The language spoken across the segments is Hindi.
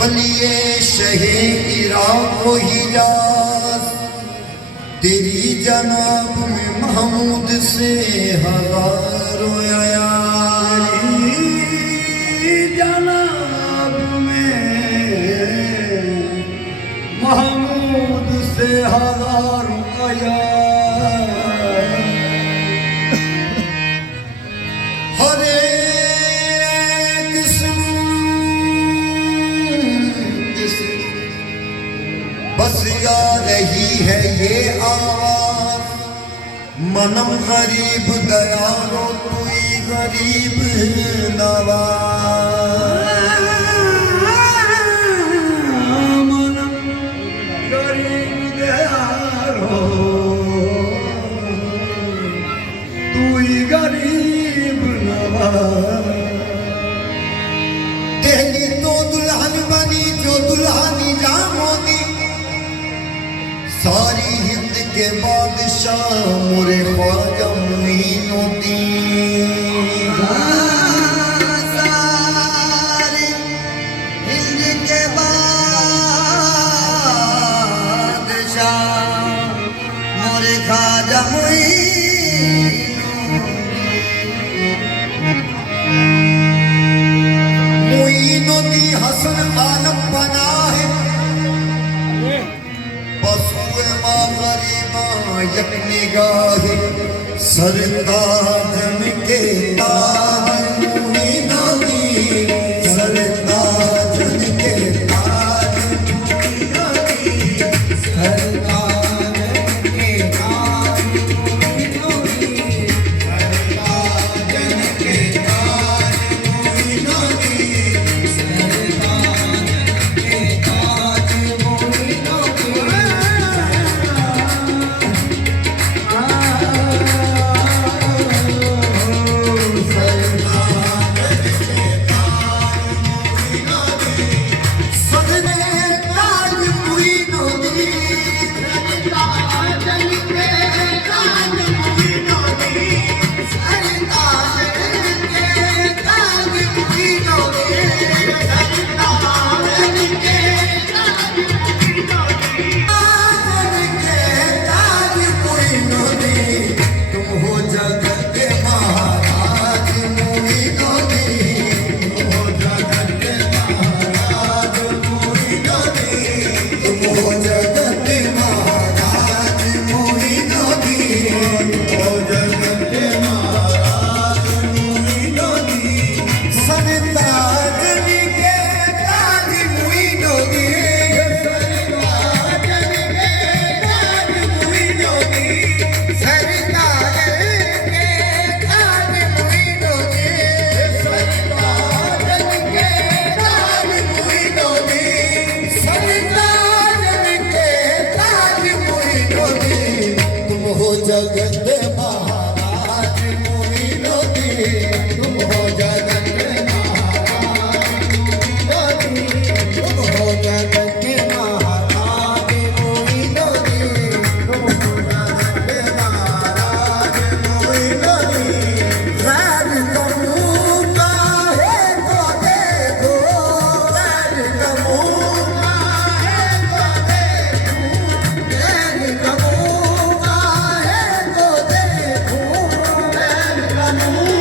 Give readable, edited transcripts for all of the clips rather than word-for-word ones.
वलिए शहे इराक हिजाज तेरी जनाब में महमूद से हजारों अयार जनाब में महमूद से हजारों अयार हर एक बस या रही है ये आवाज मनम गरीब दयालो तुई गरीब नवाज मनम गरीब दयालो तुई गरीब नवाज तेरी तो दुल्हन बनी जो दुल्हनी जामोदी सारी हिंद के बादशाह मोरे ख्वाजा मुईनुद्दीन सारी हिंद के बादशाह मोरे ख्वाजा मुईनुद्दीन हसन आलम बना है यक निगाह सरताजन के ताज मुईनुद्दीन सरताजन के ताज मुईनुद्दीन सरताजन के ताज मुईनुद्दीन सरताजन के ताज मुईनुद्दीन सरताजन के ताज मुईनुद्दीन जगत महाराज मुईनुद्दीन तुम हो जगत महाराज मुईनुद्दीन तुम हो जगत महाराज मुईनुद्दीन तुम हो जगत महाराज मुईनुद्दीन गैर कमू का है तो देखो गैर कमू का है तो देखो गैर कमू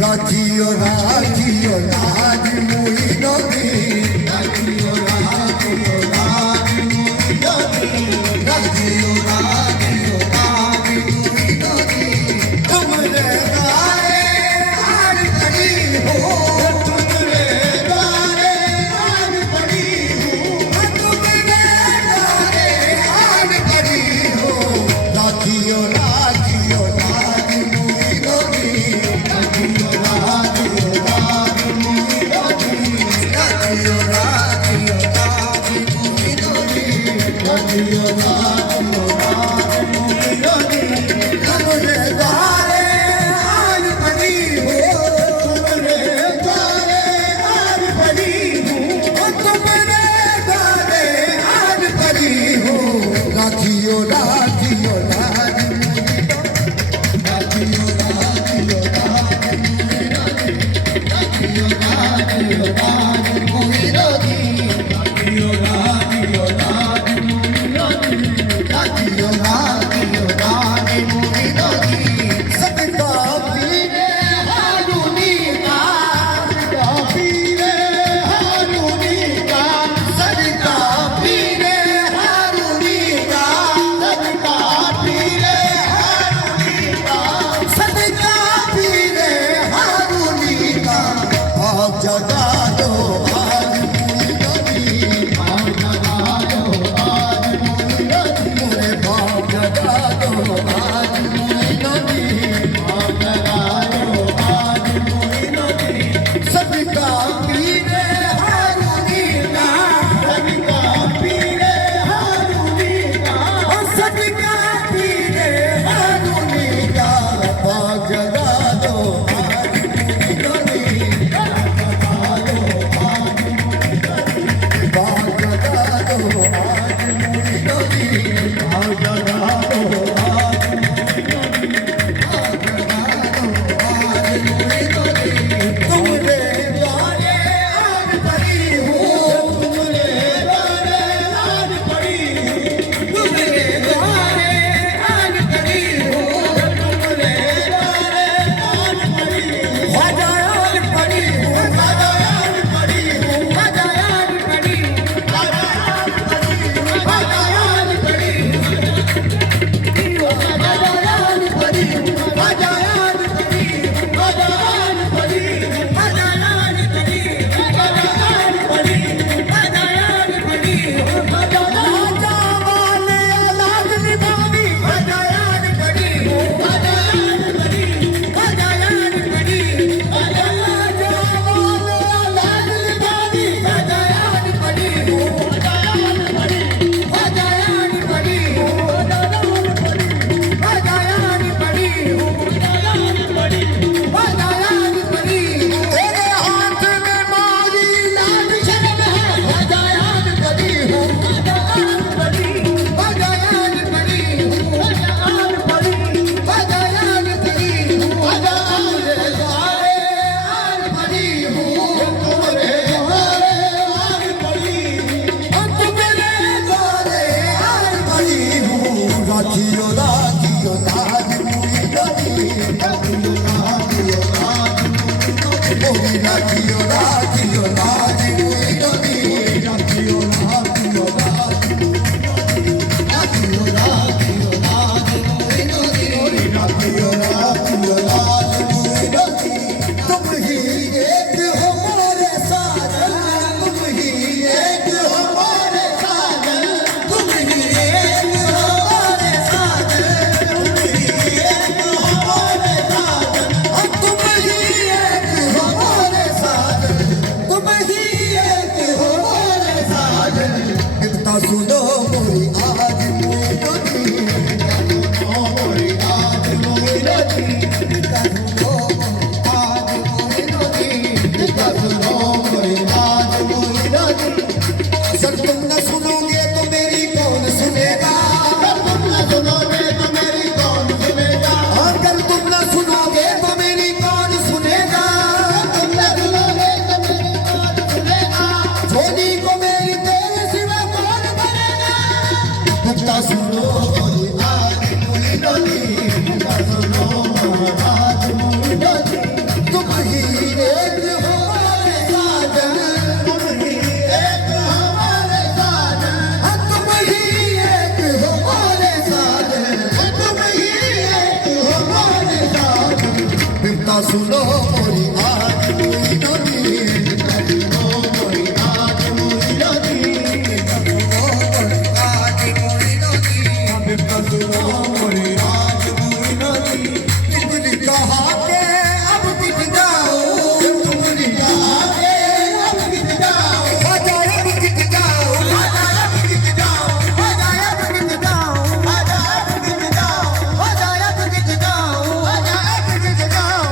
राखियो राखियो सुनो मोरी आज मोरी नदी सुनो मोरी आज मोरी नदी आज मोरी नदी सुनो मोरी आज मोरी नदी तुमने कहा के अब गिर जाओ तुमने कहा के अब गिर जाओ आजा अब गिर जाओ आजा अब गिर जाओ आजा अब गिर जाओ आजा अब गिर जाओ आजा अब गिर जाओ आजा अब गिर जाओ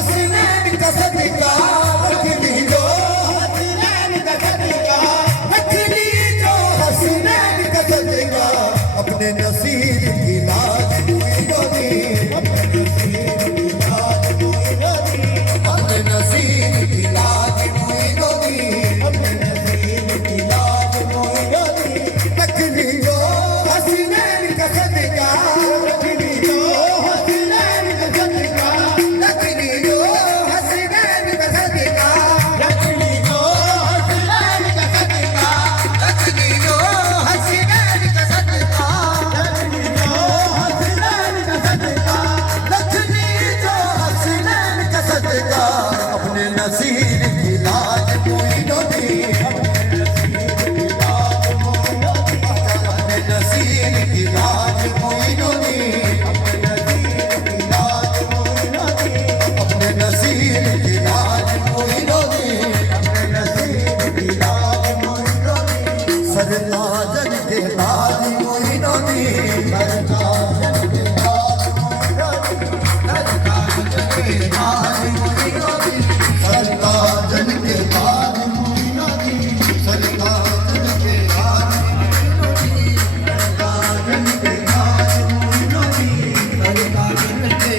हसनैन का सदका रख लीजो, हसनैन का सदका रख लीजो, हसनैन का सदका अपने नसीब की लाज मोइनो दी, अपने नसीब की लाज मोइनो दी, अपने नसीब की लाज मोइनो दी, अपने नसीब की लाज मोइनो दी। रख लीजो हसनैन का सदका रख लीजो, हसनैन का सदका रख लीजो, हसनैन का सदका रख लीजो, हसनैन का सदका रख लीजो, हसनैन का सदका रख लीजो, हसनैन का सदका रख लीजो, हसनैन का सदका अपने नसीब की लाज मोइनो दी, अपने नसीब की लाज मोइनो दी, अपने नसीब की लाज मोइनो दी, अपने नसीब की लाज मोइनो दी, सरताजन के लाज मोइनो दी, सरताजन के लाज मोइनो दी, सरताजन के लाज मोइनो दी, सरताजन के लाज मोइनो दी, सरताजन के लाज मोइनो दी, सरताजन के लाज मोइनो दी, सरताजन के